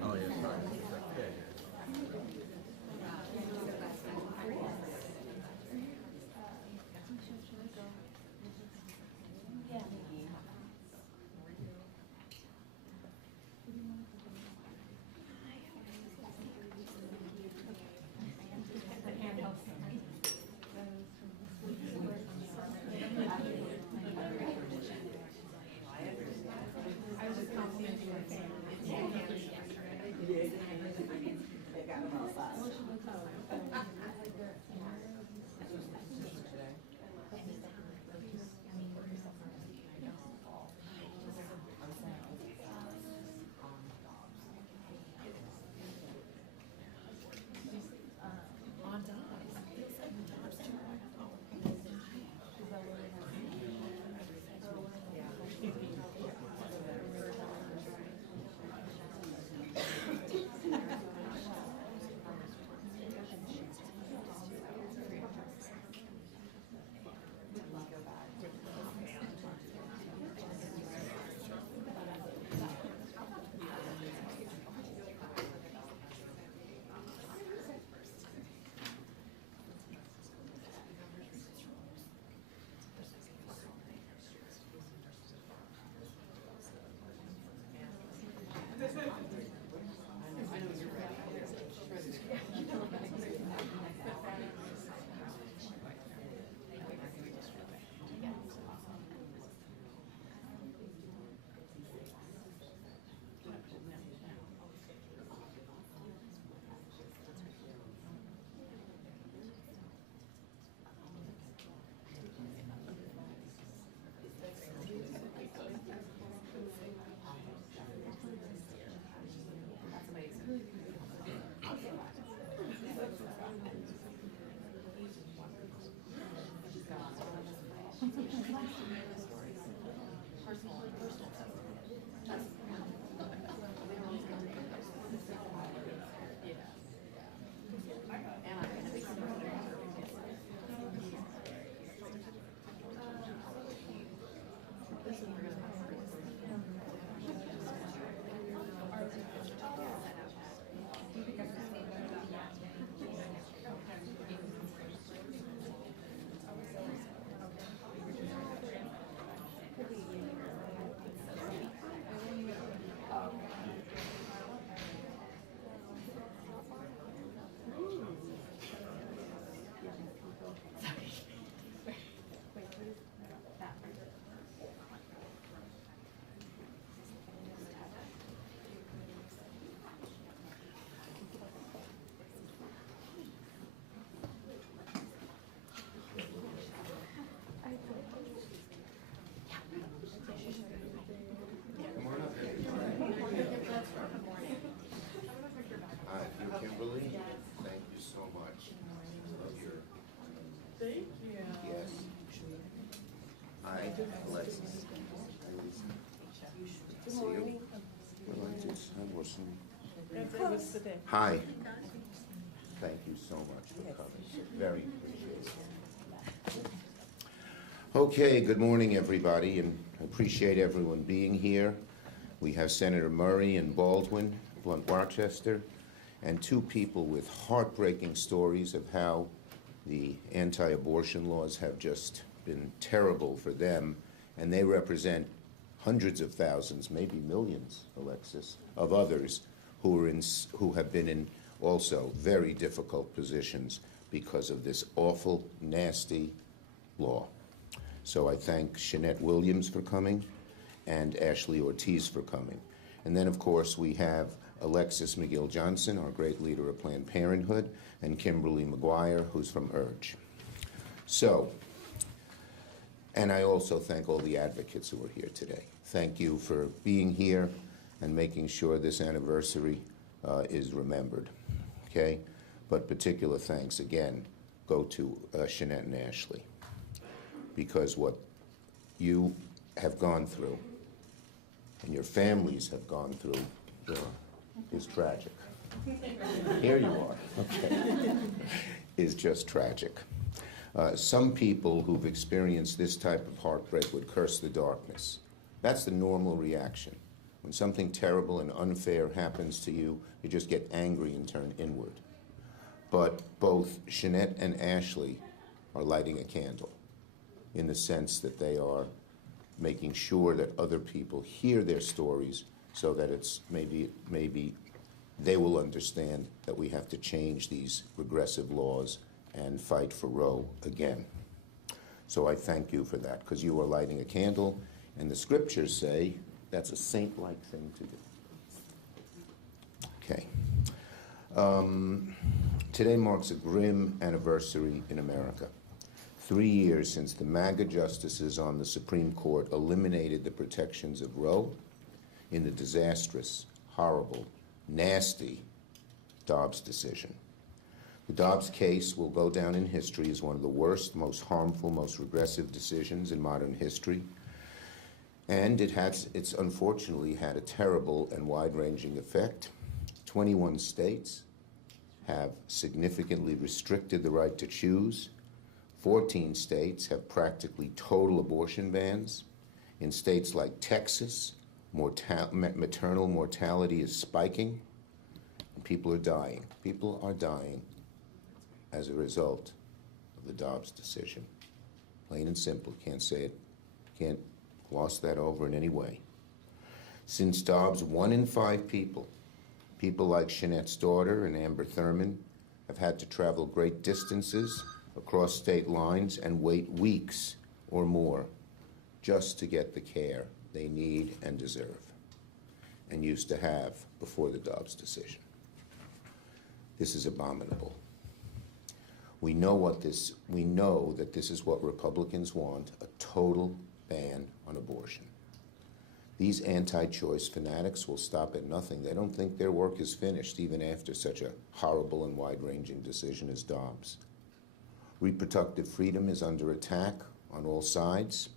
Oh, yeah, sorry. Alexis. Good morning. Hi. Thank you so much for coming. Very appreciated. Okay, good morning, everybody, and I appreciate everyone being here. We have Senator Murray and Baldwin, Blunt-Rochester, and two people with heartbreaking stories of how the anti-abortion laws have just been terrible for them, and they represent hundreds of thousands, maybe millions, Alexis, of others who have been in also very difficult positions because of this awful, nasty law. So I thank Shanette Williams for coming and Ashley Ortiz for coming. And then, of course, we have Alexis McGill Johnson, our great leader of Planned Parenthood, and Kimberly McGuire, who's from URGE. So, and I also thank all the advocates who are here today. Thank you for being here and making sure this anniversary is remembered, okay? But particular thanks, again, go to Shanette and Ashley, because what you have gone through and your families have gone through is tragic. Here you are, okay, is just tragic. Some people who've experienced this type of heartbreak would curse the darkness. That's the normal reaction. When something terrible and unfair happens to you, you just get angry and turn inward. But both Shanette and Ashley are lighting a candle in the sense that they are making sure that other people hear their stories so that it's maybe they will understand that we have to change these regressive laws and fight for Roe again. So I thank you for that, because you are lighting a candle, and the scriptures say that's a saint-like thing to do. Okay. Today marks a grim anniversary in America. 3 years since the MAGA justices on the Supreme Court eliminated the protections of Roe in the disastrous, horrible, nasty Dobbs decision. The Dobbs case will go down in history as one of the worst, most harmful, most regressive decisions in modern history. And it's unfortunately had a terrible and wide-ranging effect. 21 states have significantly restricted the right to choose. 14 states have practically total abortion bans. In states like Texas, maternal mortality is spiking, and people are dying. People are dying as a result of the Dobbs decision. Plain and simple. Can't say it, can't gloss that over in any way. Since Dobbs, 1 in 5 people like Shanette's daughter and Amber Thurman, have had to travel great distances across state lines and wait weeks or more just to get the care they need and deserve and used to have before the Dobbs decision. This is abominable. We know that this is what Republicans want, a total ban on abortion. These anti-choice fanatics will stop at nothing. They don't think their work is finished even after such a horrible and wide-ranging decision as Dobbs. Reproductive freedom is under attack on all sides.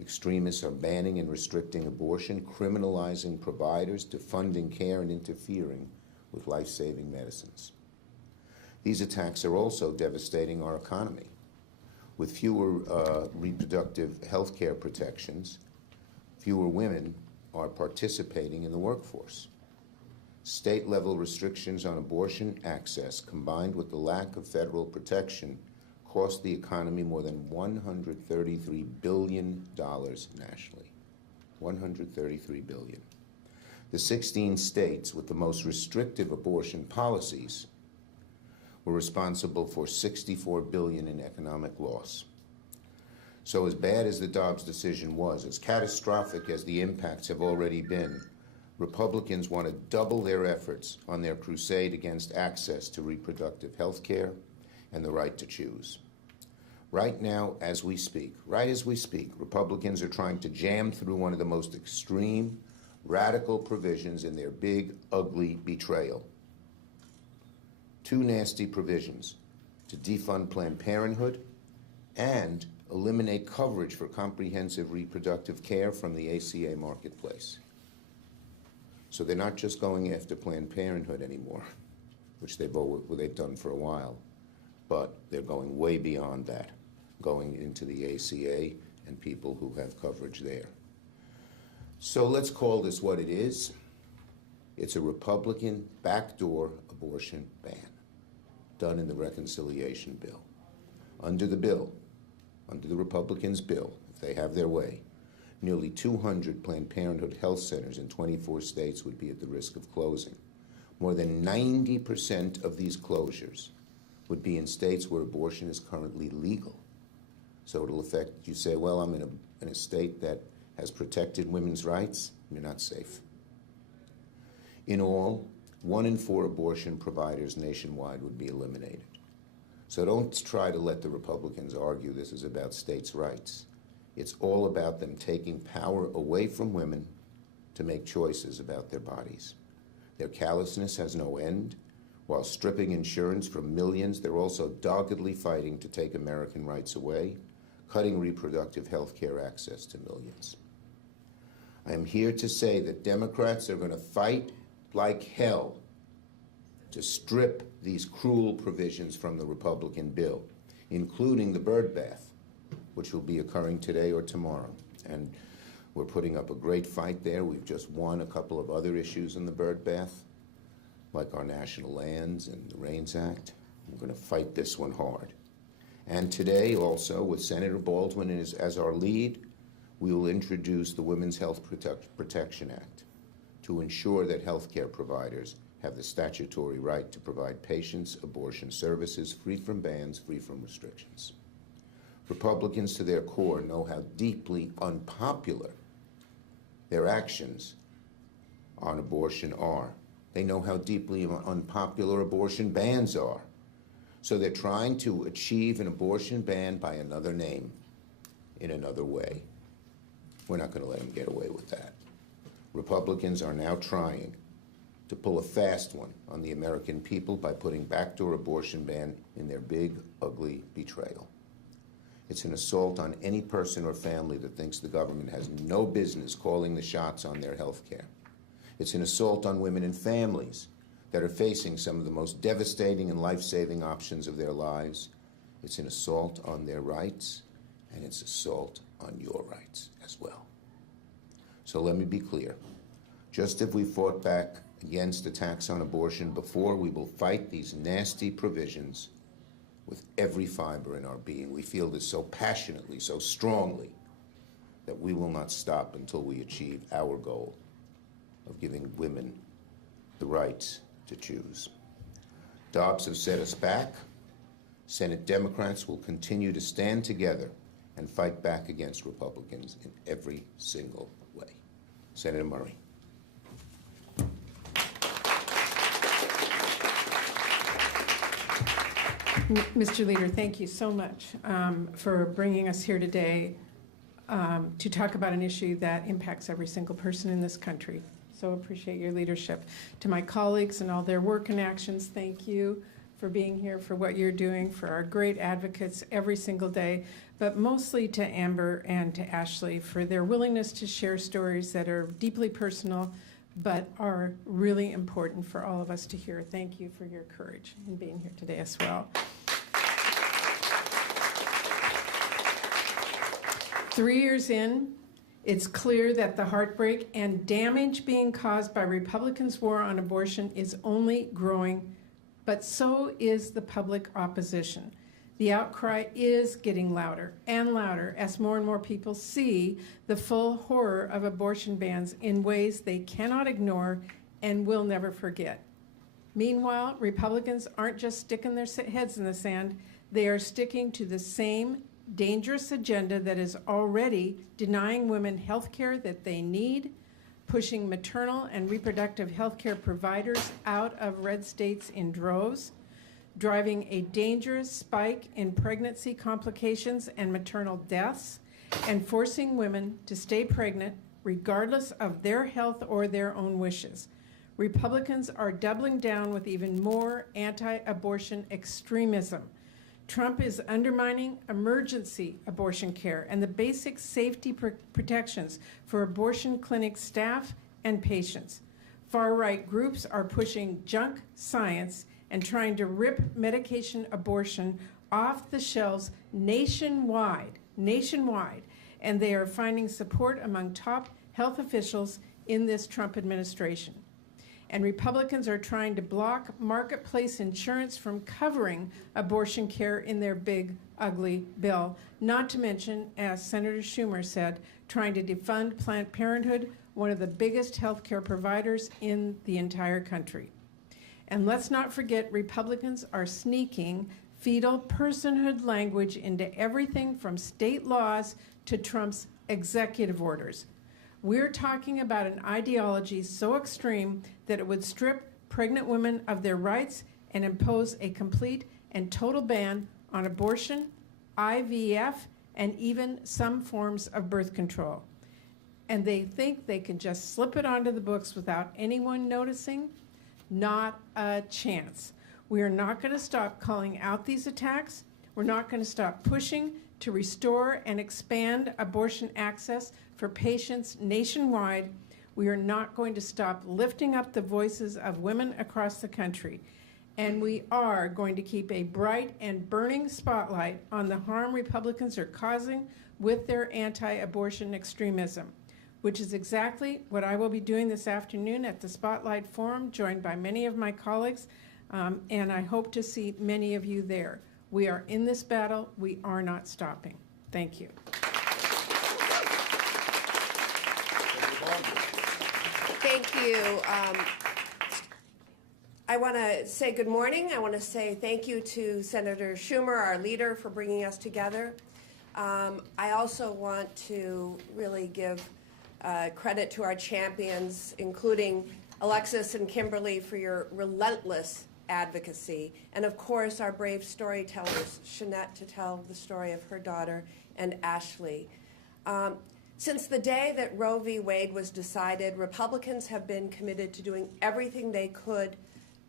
Extremists are banning and restricting abortion, criminalizing providers, defunding care, and interfering with life-saving medicines. These attacks are also devastating our economy. With fewer reproductive health care protections, fewer women are participating in the workforce. State-level restrictions on abortion access, combined with the lack of federal protection, cost the economy more than $133 billion nationally. $133 billion. The 16 states with the most restrictive abortion policies were responsible for $64 billion in economic loss. So as bad as the Dobbs decision was, as catastrophic as the impacts have already been, Republicans want to double their efforts on their crusade against access to reproductive health care and the right to choose. Right now, as we speak, Republicans are trying to jam through one of the most extreme, radical provisions in their big, ugly betrayal. 2 nasty provisions: to defund Planned Parenthood and eliminate coverage for comprehensive reproductive care from the ACA marketplace. So they're not just going after Planned Parenthood anymore, which they've done for a while, but they're going way beyond that, going into the ACA and people who have coverage there. So let's call this what it is. It's a Republican backdoor abortion ban done in the reconciliation bill. Under the bill, under the Republicans' bill, if they have their way, nearly 200 Planned Parenthood health centers in 24 states would be at the risk of closing. More than 90% of these closures would be in states where abortion is currently legal. So it'll affect, you say, well, I'm in a state that has protected women's rights. You're not safe. In all, 1 in 4 abortion providers nationwide would be eliminated. So don't try to let the Republicans argue this is about states' rights. It's all about them taking power away from women to make choices about their bodies. Their callousness has no end. While stripping insurance from millions, they're also doggedly fighting to take American rights away, cutting reproductive health care access to millions. I am here to say that Democrats are going to fight like hell to strip these cruel provisions from the Republican bill, including the bird bath, which will be occurring today or tomorrow. And we're putting up a great fight there. We've just won a couple of other issues in the bird bath, like our national lands and the REINS Act. We're going to fight this one hard. And today also, with Senator Baldwin as our lead, we will introduce the Women's Health Protection Act to ensure that health care providers have the statutory right to provide patients abortion services free from bans, free from restrictions. Republicans to their core know how deeply unpopular their actions on abortion are. They know how deeply unpopular abortion bans are. So they're trying to achieve an abortion ban by another name, in another way. We're not going to let them get away with that. Republicans are now trying to pull a fast one on the American people by putting backdoor abortion ban in their big, ugly betrayal. It's an assault on any person or family that thinks the government has no business calling the shots on their health care. It's an assault on women and families that are facing some of the most devastating and life-saving options of their lives. It's an assault on their rights, and it's assault on your rights as well. So let me be clear. Just as we fought back against attacks on abortion before, we will fight these nasty provisions with every fiber in our being. We feel this so passionately, so strongly, that we will not stop until we achieve our goal of giving women the right to choose. Dobbs have set us back. Senate Democrats will continue to stand together and fight back against Republicans in every single way. Senator Murray. Mr. Leader, thank you so much for bringing us here today to talk about an issue that impacts every single person in this country. So appreciate your leadership. To my colleagues and all their work and actions, thank you for being here, for what you're doing, for our great advocates every single day, but mostly to Amber and to Ashley for their willingness to share stories that are deeply personal, but are really important for all of us to hear. Thank you for your courage in being here today as well. 3 years in, it's clear that the heartbreak and damage being caused by Republicans' war on abortion is only growing, but so is the public opposition. The outcry is getting louder and louder as more and more people see the full horror of abortion bans in ways they cannot ignore and will never forget. Meanwhile, Republicans aren't just sticking their heads in the sand, they are sticking to the same dangerous agenda that is already denying women health care that they need, pushing maternal and reproductive health care providers out of red states in droves, driving a dangerous spike in pregnancy complications and maternal deaths, and forcing women to stay pregnant regardless of their health or their own wishes. Republicans are doubling down with even more anti-abortion extremism, Trump is undermining emergency abortion care and the basic safety protections for abortion clinic staff and patients. Far-right groups are pushing junk science and trying to rip medication abortion off the shelves nationwide, and they are finding support among top health officials in this Trump administration. And Republicans are trying to block marketplace insurance from covering abortion care in their big, ugly bill, not to mention, as Senator Schumer said, trying to defund Planned Parenthood, one of the biggest health care providers in the entire country. And let's not forget, Republicans are sneaking fetal personhood language into everything from state laws to Trump's executive orders. We're talking about an ideology so extreme that it would strip pregnant women of their rights and impose a complete and total ban on abortion, IVF, and even some forms of birth control. And they think they can just slip it onto the books without anyone noticing? Not a chance. We are not going to stop calling out these attacks. We're not going to stop pushing to restore and expand abortion access for patients nationwide. We are not going to stop lifting up the voices of women across the country. And we are going to keep a bright and burning spotlight on the harm Republicans are causing with their anti-abortion extremism, which is exactly what I will be doing this afternoon at the Spotlight Forum, joined by many of my colleagues, and I hope to see many of you there. We are in this battle. We are not stopping. Thank you. Thank you. I want to say good morning. I want to say thank you to Senator Schumer, our leader, for bringing us together. I also want to really give credit to our champions, including Alexis and Kimberly, for your relentless advocacy, and of course our brave storytellers, Shanette to tell the story of her daughter, and Ashley. Since the day that Roe v. Wade was decided, Republicans have been committed to doing everything they could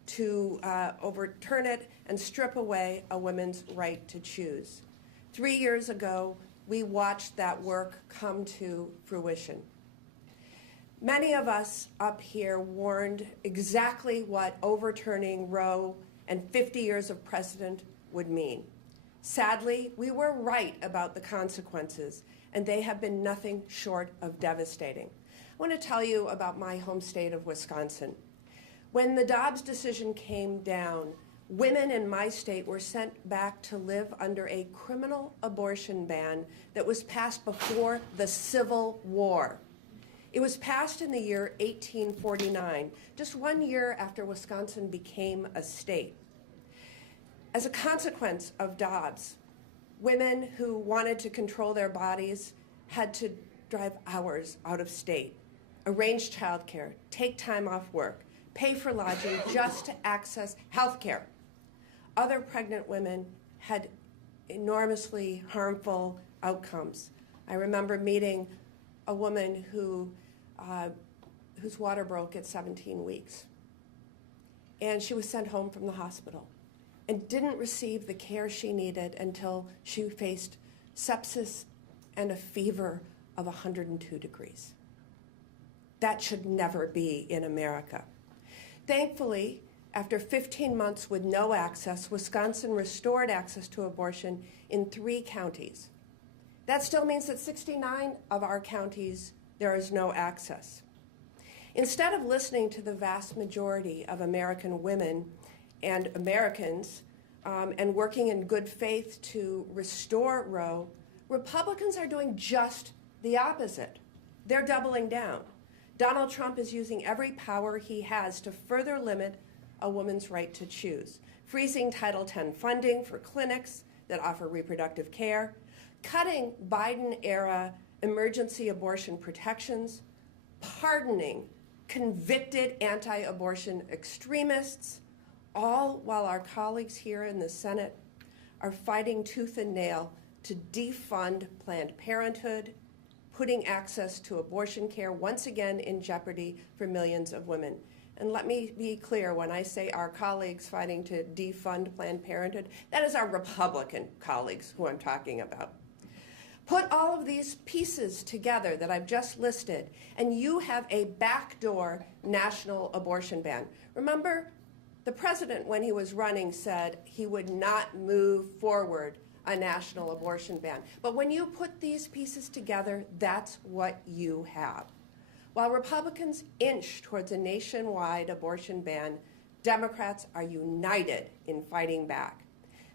to overturn it and strip away a woman's right to choose. 3 years ago, we watched that work come to fruition. Many of us up here warned exactly what overturning Roe and 50 years of precedent would mean. Sadly, we were right about the consequences, and they have been nothing short of devastating. I want to tell you about my home state of Wisconsin. When the Dobbs decision came down, women in my state were sent back to live under a criminal abortion ban that was passed before the Civil War. It was passed in the year 1849, just 1 year after Wisconsin became a state. As a consequence of Dobbs, women who wanted to control their bodies had to drive hours out of state, arrange childcare, take time off work, pay for lodging just to access health care. Other pregnant women had enormously harmful outcomes. I remember meeting a woman whose water broke at 17 weeks. And she was sent home from the hospital and didn't receive the care she needed until she faced sepsis and a fever of 102 degrees. That should never be in America. Thankfully, after 15 months with no access, Wisconsin restored access to abortion in 3 counties. That still means that 69 of our counties there is no access. Instead of listening to the vast majority of American women and Americans and working in good faith to restore Roe, Republicans are doing just the opposite. They're doubling down. Donald Trump is using every power he has to further limit a woman's right to choose, freezing Title X funding for clinics that offer reproductive care, cutting Biden-era emergency abortion protections, pardoning convicted anti-abortion extremists, all while our colleagues here in the Senate are fighting tooth and nail to defund Planned Parenthood, putting access to abortion care once again in jeopardy for millions of women. And let me be clear, when I say our colleagues fighting to defund Planned Parenthood, that is our Republican colleagues who I'm talking about. Put all of these pieces together that I've just listed, and you have a backdoor national abortion ban. Remember, the president, when he was running, said he would not move forward a national abortion ban. But when you put these pieces together, that's what you have. While Republicans inch towards a nationwide abortion ban, Democrats are united in fighting back.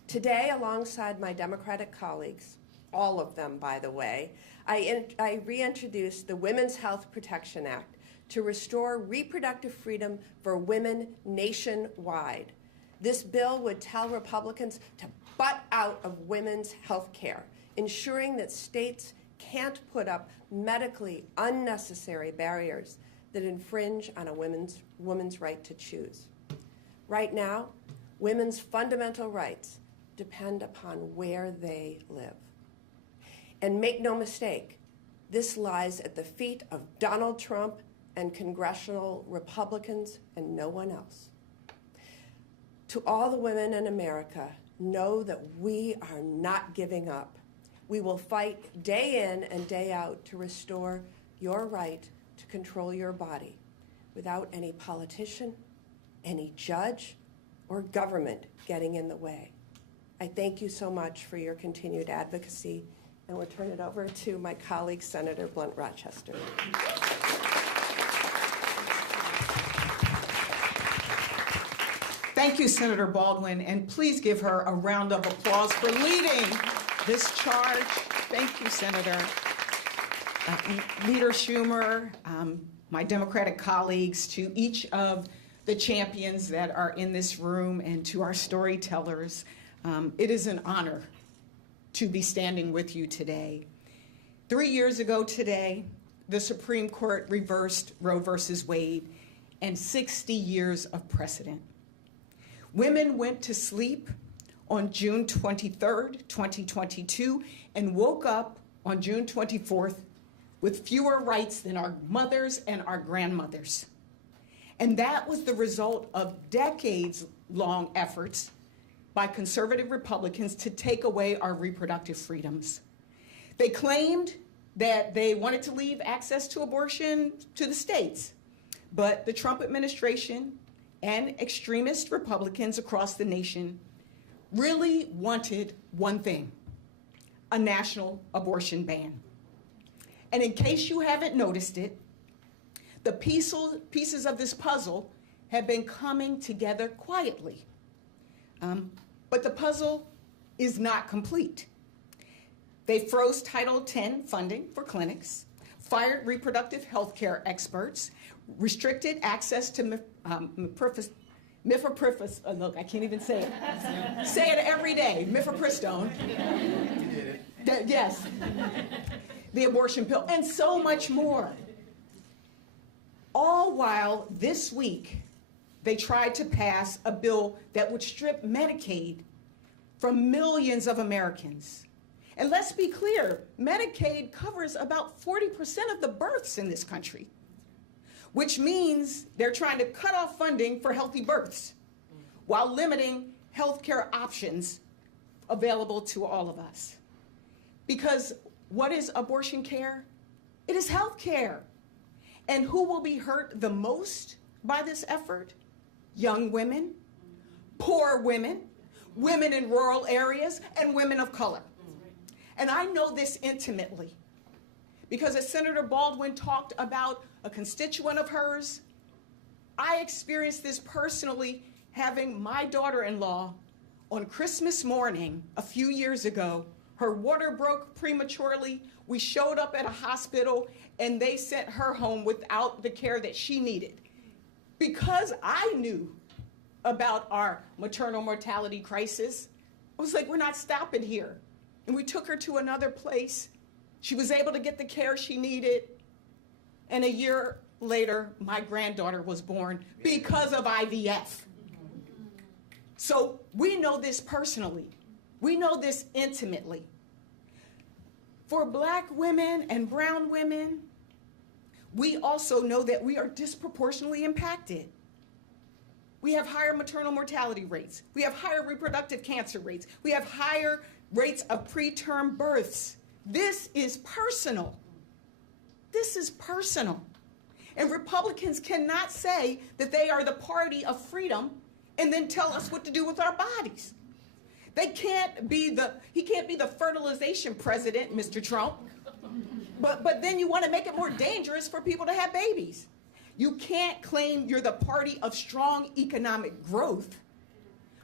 Today, alongside my Democratic colleagues, all of them, by the way, I reintroduced the Women's Health Protection Act to restore reproductive freedom for women nationwide. This bill would tell Republicans to butt out of women's health care, ensuring that states can't put up medically unnecessary barriers that infringe on a woman's right to choose. Right now, women's fundamental rights depend upon where they live. And make no mistake, this lies at the feet of Donald Trump and congressional Republicans and no one else. To all the women in America, know that we are not giving up. We will fight day in and day out to restore your right to control your body without any politician, any judge, or government getting in the way. I thank you so much for your continued advocacy, and we'll turn it over to my colleague, Senator Blunt Rochester. Thank you, Senator Baldwin, and please give her a round of applause for leading this charge. Thank you, Senator. Leader Schumer, my Democratic colleagues, to each of the champions that are in this room, and to our storytellers, it is an honor to be standing with you today. 3 years ago today, the Supreme Court reversed Roe versus Wade and 60 years of precedent. Women went to sleep on June 23rd, 2022, and woke up on June 24th with fewer rights than our mothers and our grandmothers. And that was the result of decades-long efforts by conservative Republicans to take away our reproductive freedoms. They claimed that they wanted to leave access to abortion to the states, but the Trump administration and extremist Republicans across the nation really wanted one thing: a national abortion ban. And in case you haven't noticed it, the pieces of this puzzle have been coming together quietly. But the puzzle is not complete. They froze Title X funding for clinics, fired reproductive health care experts, restricted access to mifepristone. Look, I can't even say it. Say it every day, mifepristone. You did it. Yes. The abortion pill, and so much more. All while this week, they tried to pass a bill that would strip Medicaid from millions of Americans. And let's be clear, Medicaid covers about 40% of the births in this country, which means they're trying to cut off funding for healthy births while limiting health care options available to all of us. Because what is abortion care? It is health care. And who will be hurt the most by this effort? Young women, poor women, women in rural areas, and women of color. And I know this intimately because as Senator Baldwin talked about a constituent of hers, I experienced this personally having my daughter-in-law on Christmas morning a few years ago. Her water broke prematurely. We showed up at a hospital and they sent her home without the care that she needed. Because I knew about our maternal mortality crisis, I was like, we're not stopping here. And we took her to another place. She was able to get the care she needed. And a year later, my granddaughter was born because of IVF. So we know this personally. We know this intimately. For Black women and brown women, we also know that we are disproportionately impacted. We have higher maternal mortality rates. We have higher reproductive cancer rates. We have higher rates of preterm births. This is personal. This is personal. And Republicans cannot say that they are the party of freedom and then tell us what to do with our bodies. He can't be the fertilization president, Mr. Trump, but then you want to make it more dangerous for people to have babies. You can't claim you're the party of strong economic growth,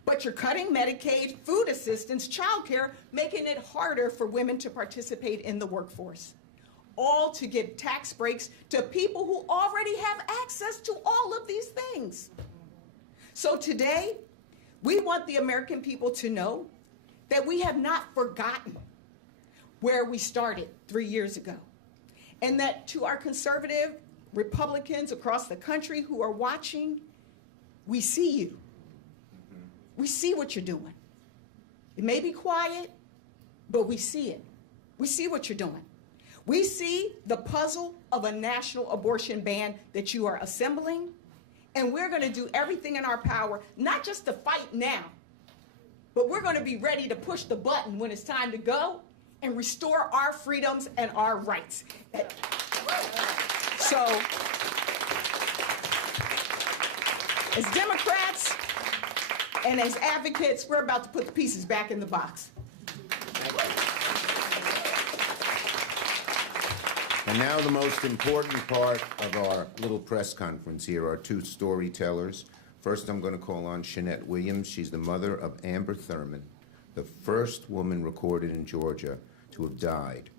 but you're cutting Medicaid, food assistance, childcare, making it harder for women to participate in the workforce. All to give tax breaks to people who already have access to all of these things. So today, we want the American people to know that we have not forgotten where we started 3 years ago. And that to our conservative Republicans across the country who are watching, we see you. We see what you're doing. It may be quiet, but we see it. We see what you're doing. We see the puzzle of a national abortion ban that you are assembling, and we're going to do everything in our power, not just to fight now, but we're going to be ready to push the button when it's time to go and restore our freedoms and our rights. So, as Democrats and as advocates, we're about to put the pieces back in the box. And now the most important part of our little press conference here are two storytellers. First, I'm going to call on Shanette Williams. She's the mother of Amber Thurman, the first woman recorded in Georgia to have died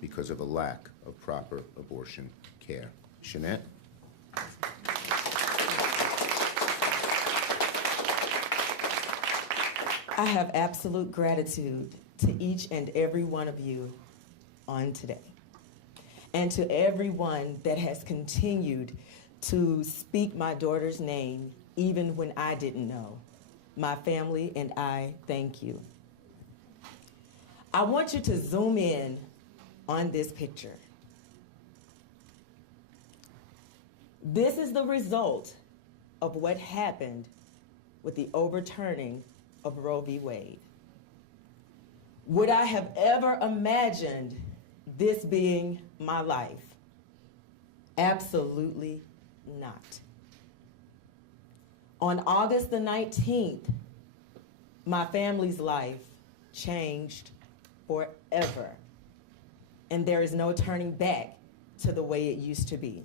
because of a lack of proper abortion care. Shanette? I have absolute gratitude to each and every one of you on today, and to everyone that has continued to speak my daughter's name even when I didn't know. My family and I thank you. I want you to zoom in on this picture. This is the result of what happened with the overturning of Roe v. Wade. Would I have ever imagined this being my life? Absolutely not. On August the 19th, my family's life changed forever, and there is no turning back to the way it used to be.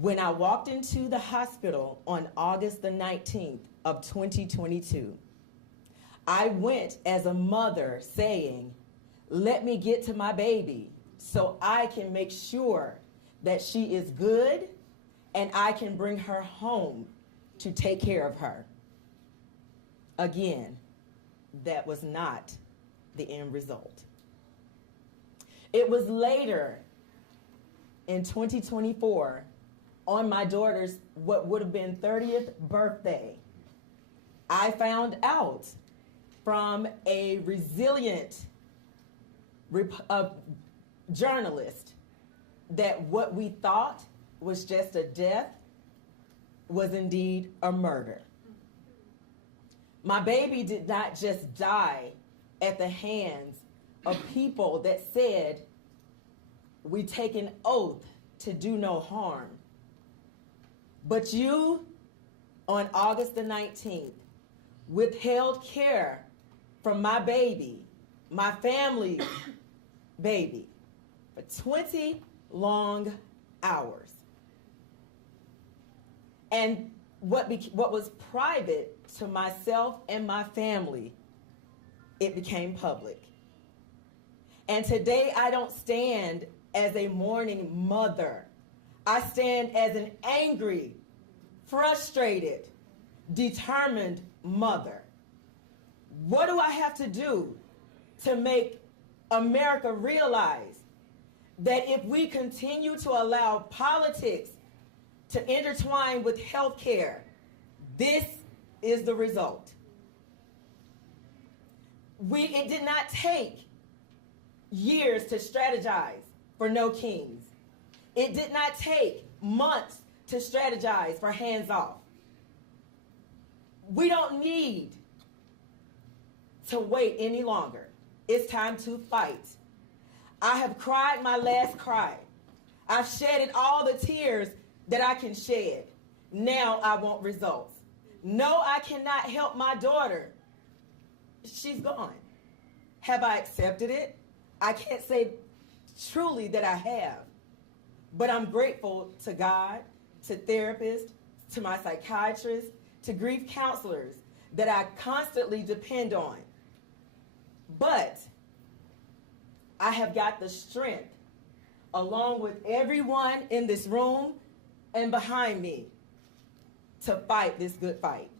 When I walked into the hospital on August the 19th of 2022, I went as a mother saying, let me get to my baby so I can make sure that she is good and I can bring her home to take care of her. Again, that was not the end result. It was later in 2024, on my daughter's what would have been 30th birthday, I found out from a resilient journalist that what we thought was just a death was indeed a murder. My baby did not just die at the hands of people that said, we take an oath to do no harm. But you, on August the 19th, withheld care from my baby, my family baby, for 20 long hours. And what was private to myself and my family, it became public. And today I don't stand as a mourning mother. I stand as an angry, frustrated, determined mother. What do I have to do to make America realize that if we continue to allow politics to intertwine with health care, this is the result? It did not take years to strategize for No Kings. It did not take months to strategize for hands off. We don't need to wait any longer. It's time to fight. I have cried my last cry. I've shedded all the tears that I can shed. Now I want results. No, I cannot help my daughter. She's gone. Have I accepted it? I can't say truly that I have. But I'm grateful to God, to therapists, to my psychiatrists, to grief counselors that I constantly depend on. But I have got the strength, along with everyone in this room and behind me, to fight this good fight.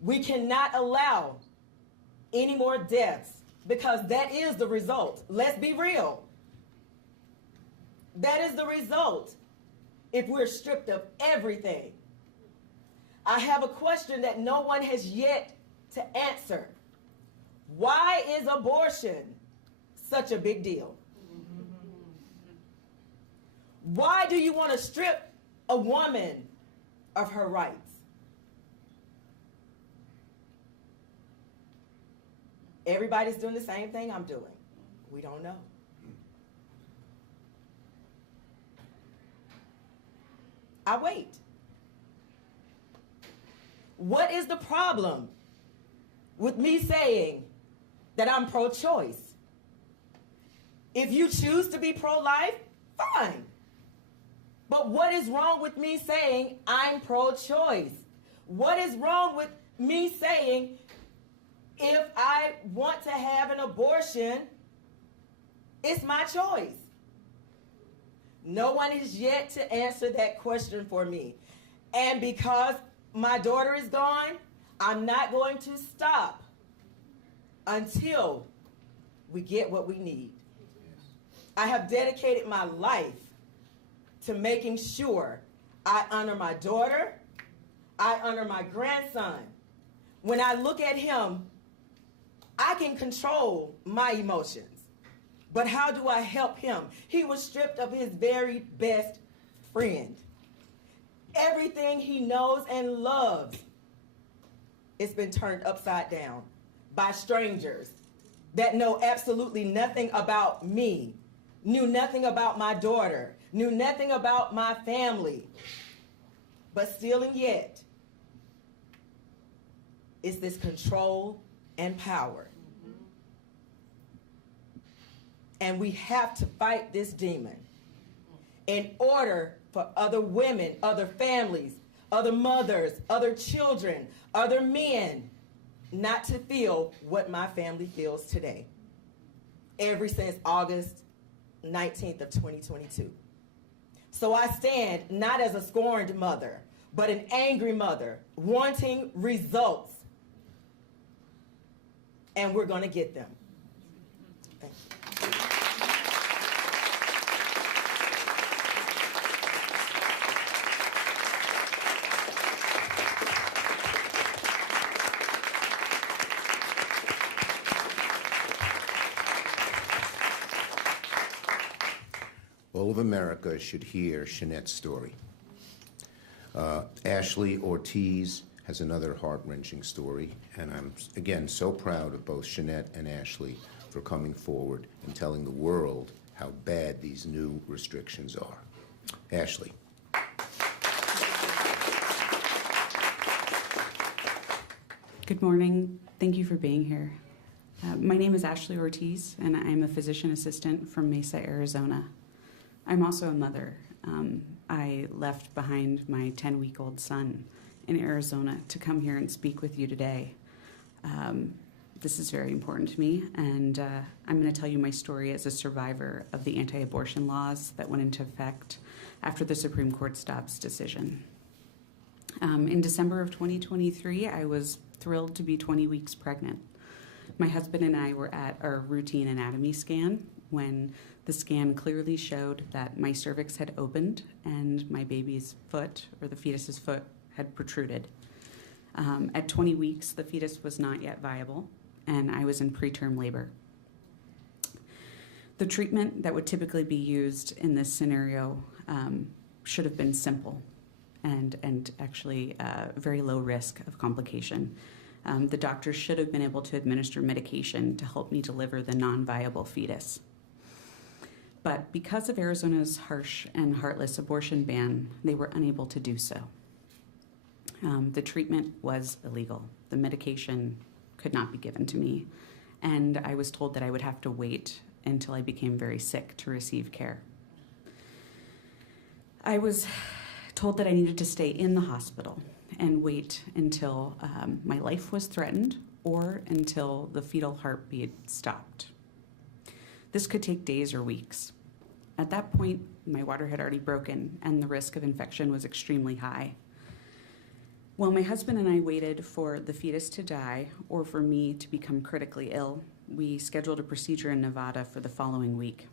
We cannot allow any more deaths, because that is the result. Let's be real. That is the result if we're stripped of everything. I have a question that no one has yet to answer. Why is abortion such a big deal? Why do you want to strip a woman of her rights? Everybody's doing the same thing I'm doing. We don't know. I wait. What is the problem with me saying that I'm pro-choice? If you choose to be pro-life, fine. But what is wrong with me saying I'm pro-choice? What is wrong with me saying if I want to have an abortion, it's my choice? No one has yet to answer that question for me. And because my daughter is gone, I'm not going to stop until we get what we need. I have dedicated my life to making sure I honor my daughter, I honor my grandson. When I look at him, I can control my emotions. But how do I help him? He was stripped of his very best friend. Everything he knows and loves, it's been turned upside down by strangers that know absolutely nothing about me, knew nothing about my daughter, knew nothing about my family. But still and yet, it's this control and power. And we have to fight this demon in order for other women, other families, other mothers, other children, other men not to feel what my family feels today. Ever since August 19th of 2022. So I stand not as a scorned mother, but an angry mother wanting results. And we're going to get them. Thank you. All of America should hear Shanette's story. Ashley Ortiz has another heart-wrenching story, and I'm, again, so proud of both Shanette and Ashley for coming forward and telling the world how bad these new restrictions are. Ashley. Good morning. Thank you for being here. My name is Ashley Ortiz, and I'm a physician assistant from Mesa, Arizona. I'm also a mother. I left behind my 10-week-old son in Arizona to come here and speak with you today. This is very important to me, and I'm going to tell you my story as a survivor of the anti-abortion laws that went into effect after the Supreme Court's Dobbs decision. In December of 2023, I was thrilled to be 20 weeks pregnant. My husband and I were at our routine anatomy scan when the scan clearly showed that my cervix had opened and my baby's foot, or the fetus's foot, had protruded. At 20 weeks, the fetus was not yet viable, and I was in preterm labor. The treatment that would typically be used in this scenario should have been simple. and actually very low risk of complication. The doctors should have been able to administer medication to help me deliver the non-viable fetus. But because of Arizona's harsh and heartless abortion ban, they were unable to do so. The treatment was illegal. The medication could not be given to me, and I was told that I would have to wait until I became very sick to receive care. I was told that I needed to stay in the hospital and wait until my life was threatened or until the fetal heartbeat stopped. This could take days or weeks. At that point, my water had already broken and the risk of infection was extremely high. While my husband and I waited for the fetus to die or for me to become critically ill, we scheduled a procedure in Nevada for the following week.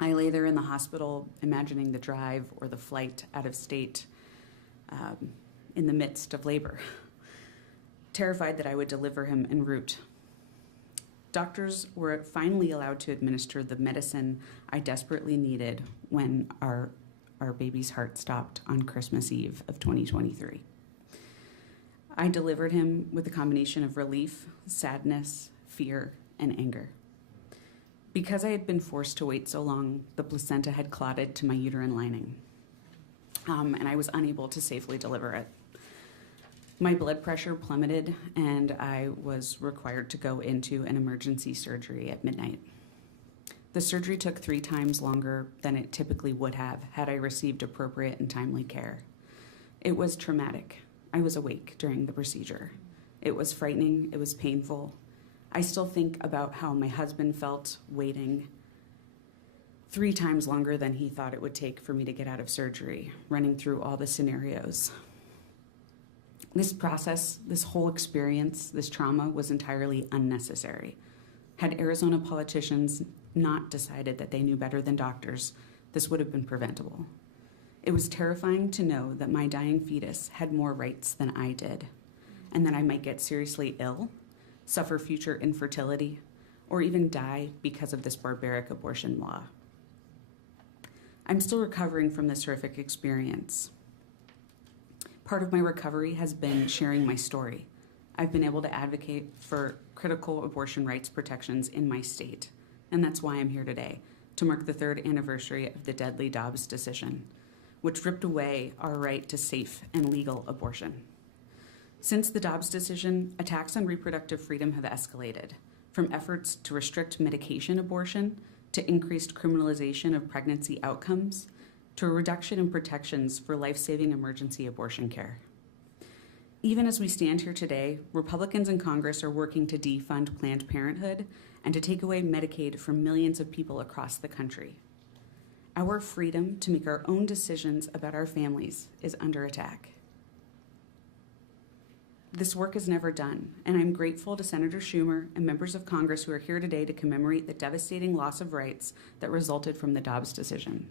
I lay there in the hospital, imagining the drive or the flight out of state in the midst of labor, terrified that I would deliver him en route. Doctors were finally allowed to administer the medicine I desperately needed when our baby's heart stopped on Christmas Eve of 2023. I delivered him with a combination of relief, sadness, fear, and anger. Because I had been forced to wait so long, the placenta had clotted to my uterine lining, and I was unable to safely deliver it. My blood pressure plummeted, and I was required to go into an emergency surgery at midnight. The surgery took 3 times longer than it typically would have had I received appropriate and timely care. It was traumatic. I was awake during the procedure. It was frightening. It was painful. I still think about how my husband felt waiting 3 times longer than he thought it would take for me to get out of surgery, running through all the scenarios. This process, this whole experience, this trauma was entirely unnecessary. Had Arizona politicians not decided that they knew better than doctors, this would have been preventable. It was terrifying to know that my dying fetus had more rights than I did, and that I might get seriously ill, suffer future infertility, or even die because of this barbaric abortion law. I'm still recovering from this horrific experience. Part of my recovery has been sharing my story. I've been able to advocate for critical abortion rights protections in my state, and that's why I'm here today, to mark the 3rd anniversary of the deadly Dobbs decision, which ripped away our right to safe and legal abortion. Since the Dobbs decision, attacks on reproductive freedom have escalated, from efforts to restrict medication abortion to increased criminalization of pregnancy outcomes to a reduction in protections for life-saving emergency abortion care. Even as we stand here today, Republicans in Congress are working to defund Planned Parenthood and to take away Medicaid from millions of people across the country. Our freedom to make our own decisions about our families is under attack. This work is never done, and I'm grateful to Senator Schumer and members of Congress who are here today to commemorate the devastating loss of rights that resulted from the Dobbs decision.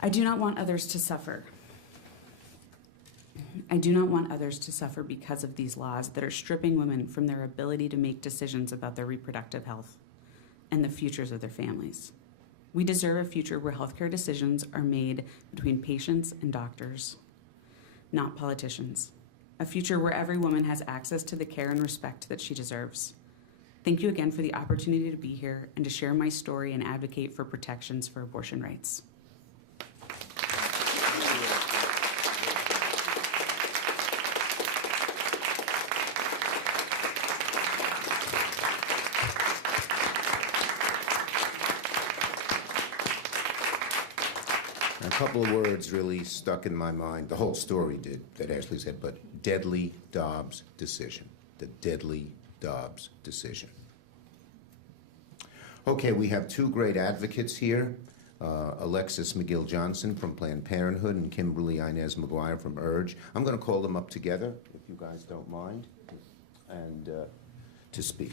I do not want others to suffer. I do not want others to suffer because of these laws that are stripping women from their ability to make decisions about their reproductive health and the futures of their families. We deserve a future where healthcare decisions are made between patients and doctors, not politicians. A future where every woman has access to the care and respect that she deserves. Thank you again for the opportunity to be here and to share my story and advocate for protections for abortion rights. A couple of words really stuck in my mind. The whole story did, that Ashley said, but deadly Dobbs decision. The deadly Dobbs decision. Okay, we have 2 great advocates here, Alexis McGill-Johnson from Planned Parenthood and Kimberly Inez McGuire from URGE. I'm going to call them up together, if you guys don't mind, and to speak.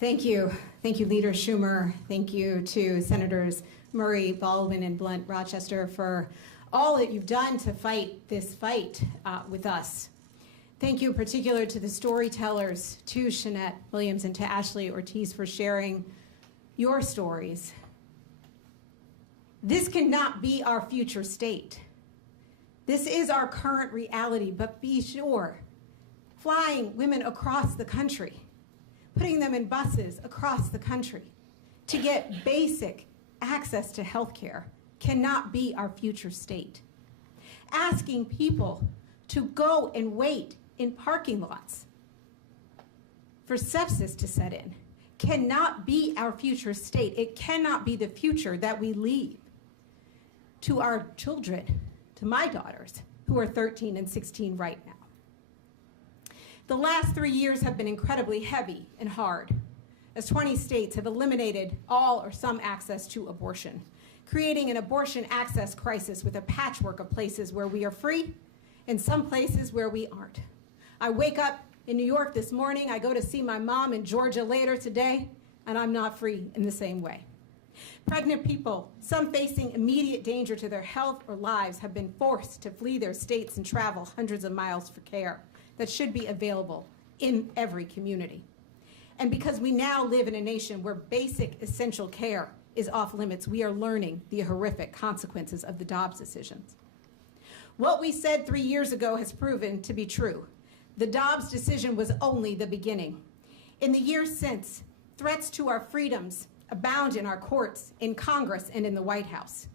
Thank you. Thank you, Leader Schumer. Thank you to Senators Murray, Baldwin, and Blunt Rochester for all that you've done to fight this fight with us. Thank you in particular to the storytellers, to Shanette Williams and to Ashley Ortiz for sharing your stories. This cannot be our future state. This is our current reality, but be sure, flying women across the country, putting them in buses across the country to get basic access to health care cannot be our future state. Asking people to go and wait in parking lots for sepsis to set in cannot be our future state. It cannot be the future that we leave to our children, to my daughters, who are 13 and 16 right now. The last 3 years have been incredibly heavy and hard, as 20 states have eliminated all or some access to abortion, creating an abortion access crisis with a patchwork of places where we are free and some places where we aren't. I wake up in New York this morning, I go to see my mom in Georgia later today, and I'm not free in the same way. Pregnant people, some facing immediate danger to their health or lives, have been forced to flee their states and travel hundreds of miles for care that should be available in every community. And because we now live in a nation where basic essential care is off limits, we are learning the horrific consequences of the Dobbs decisions. What we said 3 years ago has proven to be true. The Dobbs decision was only the beginning. In the years since, threats to our freedoms abound in our courts, in Congress, and in the White House.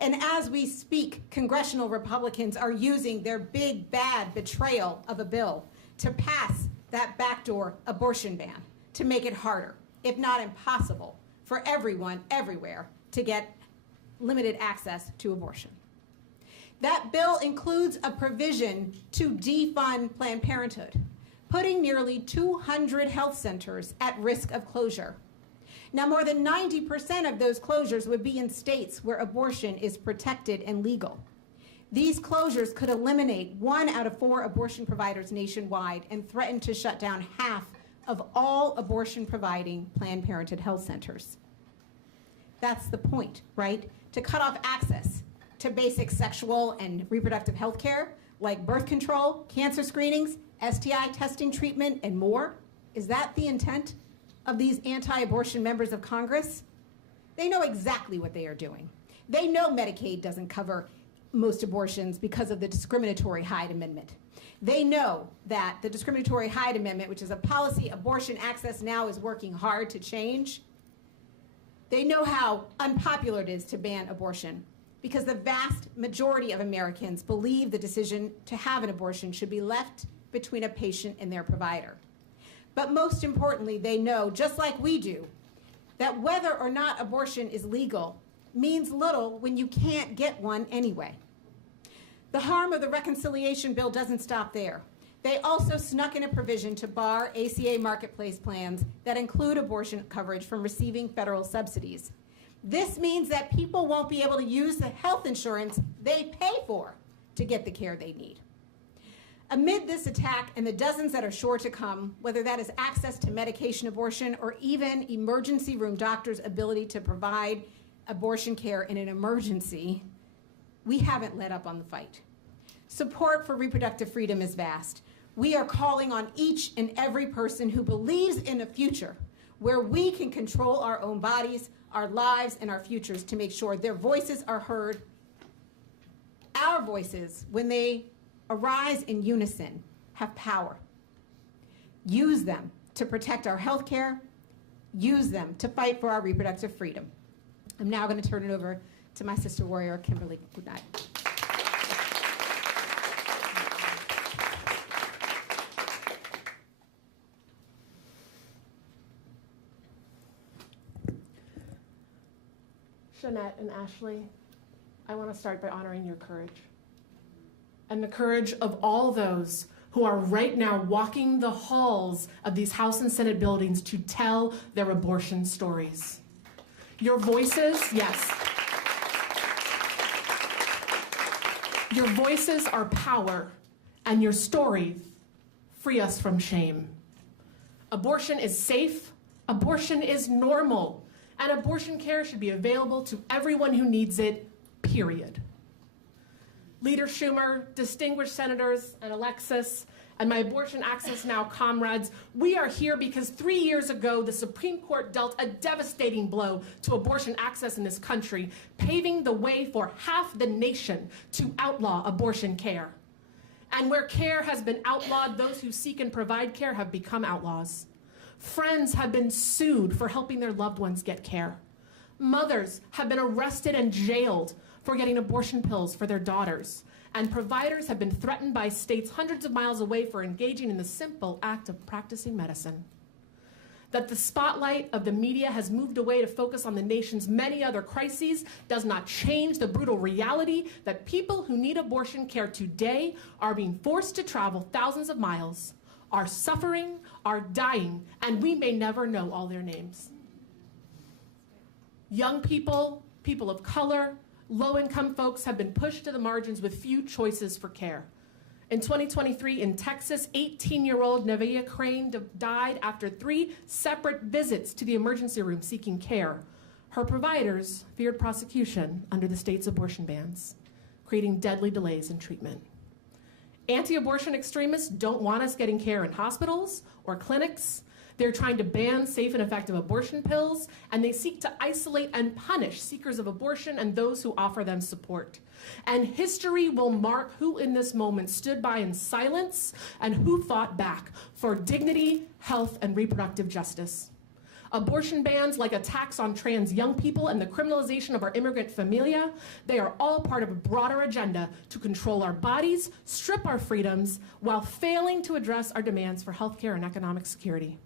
And as we speak, congressional Republicans are using their big, bad betrayal of a bill to pass that backdoor abortion ban to make it harder, if not impossible, for everyone, everywhere, to get limited access to abortion. That bill includes a provision to defund Planned Parenthood, putting nearly 200 health centers at risk of closure. Now, more than 90% of those closures would be in states where abortion is protected and legal. These closures could eliminate 1 out of 4 abortion providers nationwide and threaten to shut down half of all abortion-providing Planned Parenthood health centers. That's the point, right? To cut off access to basic sexual and reproductive health care, like birth control, cancer screenings, STI testing treatment, and more. Is that the intent of these anti-abortion members of Congress? They know exactly what they are doing. They know Medicaid doesn't cover most abortions because of the discriminatory Hyde Amendment. They know that the discriminatory Hyde Amendment, which is a policy abortion access now is working hard to change, they know how unpopular it is to ban abortion because the vast majority of Americans believe the decision to have an abortion should be left between a patient and their provider. But most importantly, they know, just like we do, that whether or not abortion is legal means little when you can't get one anyway. The harm of the reconciliation bill doesn't stop there. They also snuck in a provision to bar ACA marketplace plans that include abortion coverage from receiving federal subsidies. This means that people won't be able to use the health insurance they pay for to get the care they need. Amid this attack and the dozens that are sure to come, whether that is access to medication abortion or even emergency room doctors' ability to provide abortion care in an emergency, we haven't let up on the fight. Support for reproductive freedom is vast. We are calling on each and every person who believes in a future where we can control our own bodies, our lives, and our futures to make sure their voices are heard. Our voices, when they arise in unison, have power. Use them to protect our health care. Use them to fight for our reproductive freedom. I'm now going to turn it over to my sister warrior, Kimberly. Good night. Jeanette and Ashley, I want to start by honoring your courage and the courage of all those who are right now walking the halls of these House and Senate buildings to tell their abortion stories. Your voices, yes. Your voices are power, and your stories free us from shame. Abortion is safe, abortion is normal, and abortion care should be available to everyone who needs it, period. Leader Schumer, distinguished senators, and Alexis, and my Abortion Access Now comrades, we are here because 3 years ago, the Supreme Court dealt a devastating blow to abortion access in this country, paving the way for half the nation to outlaw abortion care. And where care has been outlawed, those who seek and provide care have become outlaws. Friends have been sued for helping their loved ones get care. Mothers have been arrested and jailed for getting abortion pills for their daughters. And providers have been threatened by states hundreds of miles away for engaging in the simple act of practicing medicine. That the spotlight of the media has moved away to focus on the nation's many other crises does not change the brutal reality that people who need abortion care today are being forced to travel thousands of miles, are suffering, are dying, and we may never know all their names. Young people, people of color, low-income folks have been pushed to the margins with few choices for care. In 2023 in Texas, 18-year-old Nevaeh Crane died after 3 separate visits to the emergency room seeking care. Her providers feared prosecution under the state's abortion bans, creating deadly delays in treatment. Anti-abortion extremists don't want us getting care in hospitals or clinics. They're trying to ban safe and effective abortion pills, and they seek to isolate and punish seekers of abortion and those who offer them support. And history will mark who in this moment stood by in silence and who fought back for dignity, health, and reproductive justice. Abortion bans, like attacks on trans young people and the criminalization of our immigrant familia, they are all part of a broader agenda to control our bodies, strip our freedoms, while failing to address our demands for healthcare and economic security.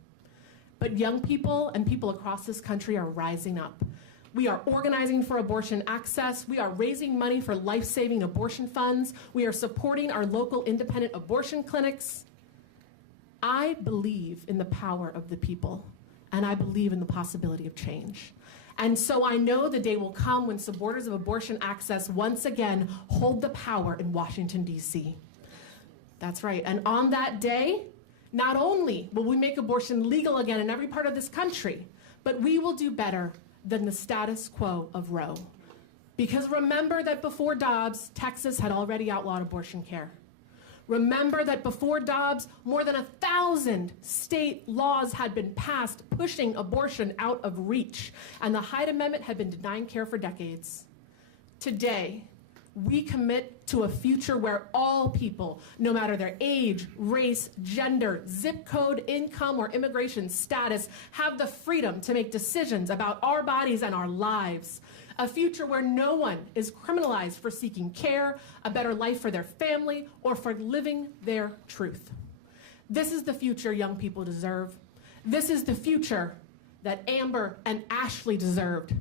But young people and people across this country are rising up. We are organizing for abortion access. We are raising money for life-saving abortion funds. We are supporting our local independent abortion clinics. I believe in the power of the people, and I believe in the possibility of change. And so I know the day will come when supporters of abortion access once again hold the power in Washington, D.C. That's right. And on that day, not only will we make abortion legal again in every part of this country, but we will do better than the status quo of Roe. Because remember that before Dobbs, Texas had already outlawed abortion care. Remember that before Dobbs, more than 1,000 state laws had been passed pushing abortion out of reach, and the Hyde Amendment had been denying care for decades. Today, we commit to a future where all people, no matter their age, race, gender, zip code, income, or immigration status, have the freedom to make decisions about our bodies and our lives. A future where no one is criminalized for seeking care, a better life for their family, or for living their truth. This is the future young people deserve. This is the future that Amber and Ashley deserved.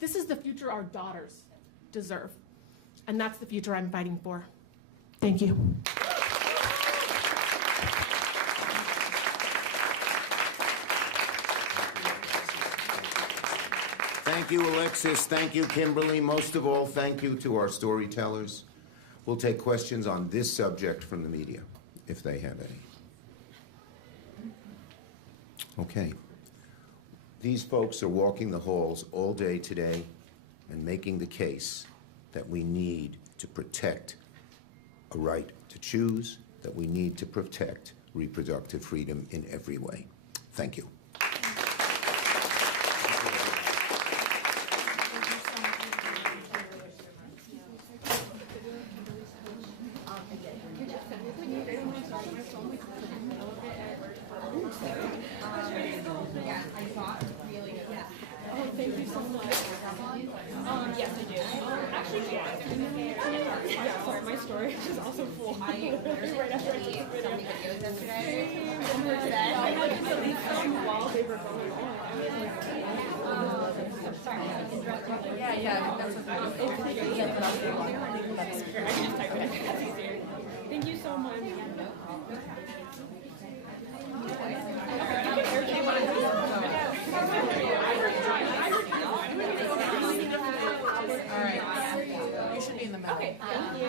This is the future our daughters deserve. And that's the future I'm fighting for. Thank you. Thank you, Alexis. Thank you, Kimberly. Most of all, thank you to our storytellers. We'll take questions on this subject from the media, if they have any. Okay. These folks are walking the halls all day today and making the case that we need to protect a right to choose, that we need to protect reproductive freedom in every way. Thank you. Thank you so much. All right. You should be in the middle. Okay. Thank you.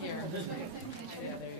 Here.